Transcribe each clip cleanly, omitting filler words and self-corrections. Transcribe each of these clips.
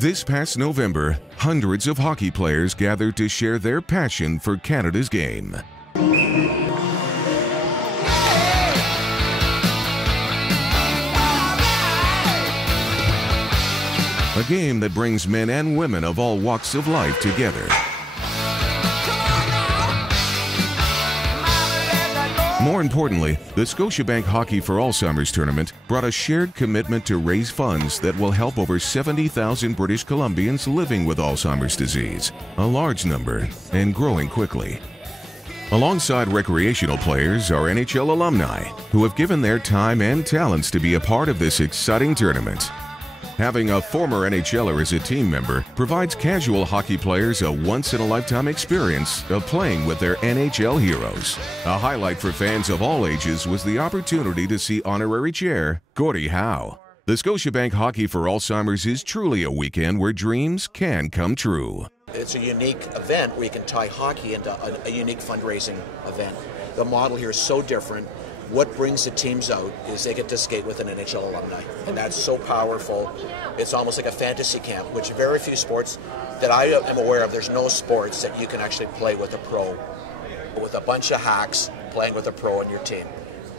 This past November, hundreds of hockey players gathered to share their passion for Canada's game. A game that brings men and women of all walks of life together. More importantly, the Scotiabank Hockey for Alzheimer's tournament brought a shared commitment to raise funds that will help over 70,000 British Columbians living with Alzheimer's disease, a large number and growing quickly. Alongside recreational players are NHL alumni who have given their time and talents to be a part of this exciting tournament. Having a former NHLer as a team member provides casual hockey players a once-in-a-lifetime experience of playing with their NHL heroes. A highlight for fans of all ages was the opportunity to see honorary chair Gordie Howe. The Scotiabank Hockey for Alzheimer's is truly a weekend where dreams can come true. It's a unique event where you can tie hockey into a unique fundraising event. The model here is so different. What brings the teams out is they get to skate with an NHL alumni, and that's so powerful. It's almost like a fantasy camp, which very few sports that I am aware of, there's no sports that you can actually play with a pro, with a bunch of hacks playing with a pro on your team,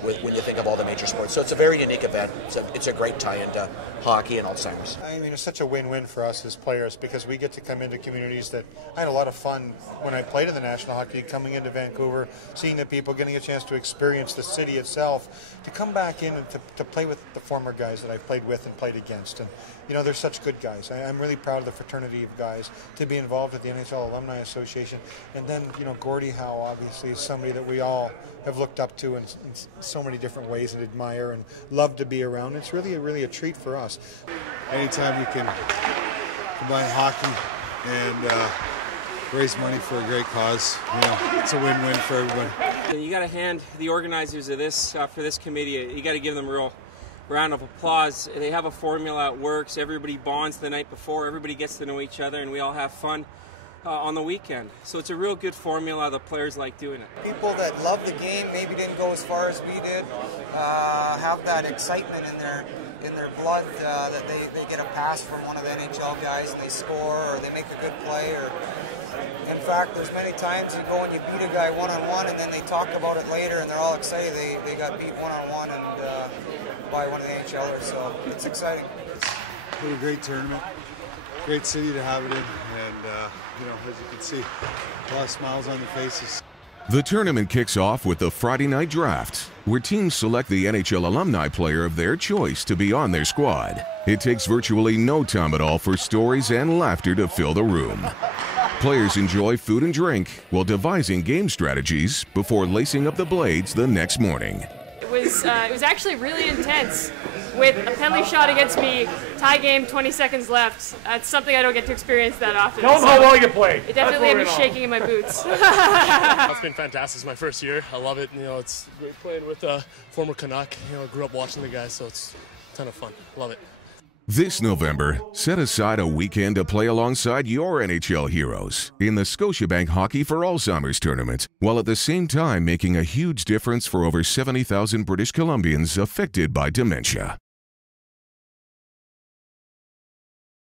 when you think of all the major sports. So it's a very unique event. It's a great tie into hockey and Alzheimer's. I mean, it's such a win-win for us as players because we get to come into communities that I had a lot of fun when I played in the National Hockey League, coming into Vancouver, seeing the people, getting a chance to experience the city itself, to come back in and to play with the former guys that I played with and played against. And, you know, they're such good guys. I'm really proud of the fraternity of guys to be involved with the NHL Alumni Association. And then, you know, Gordie Howe obviously is somebody that we all have looked up to in so many different ways and admire and love to be around. It's really a treat for us. Anytime you can combine hockey and raise money for a great cause, you know, it's a win-win for everybody. You got to hand the organizers of this for this committee. You got to give them a real round of applause. They have a formula that works. Everybody bonds the night before. Everybody gets to know each other, and we all have fun on the weekend. So it's a real good formula. The players like doing it. People that love the game, maybe didn't go as far as we did, have that excitement in their blood that they get a pass from one of the NHL guys and they score or they make a good play. Or in fact, there's many times you go and you beat a guy one-on-one and then they talk about it later and they're all excited they got beat one-on-one and by one of the NHLers. So it's exciting. It's been a great tournament. Great city to have it in, and you know, as you can see, a lot of smiles on their faces. The tournament kicks off with the Friday night draft, where teams select the NHL alumni player of their choice to be on their squad. It takes virtually no time at all for stories and laughter to fill the room. Players enjoy food and drink while devising game strategies before lacing up the blades the next morning. It was actually really intense. With a penalty shot against me, tie game, 20 seconds left. That's something I don't get to experience that often. Tell them how well you played. It definitely had me shaking in my boots. It's been fantastic. It's my first year. I love it. You know, it's great playing with a former Canuck. You know, I grew up watching the guys, so it's a ton of fun. Love it. This November, set aside a weekend to play alongside your NHL heroes in the Scotiabank Hockey for Alzheimer's tournament, while at the same time making a huge difference for over 70,000 British Columbians affected by dementia.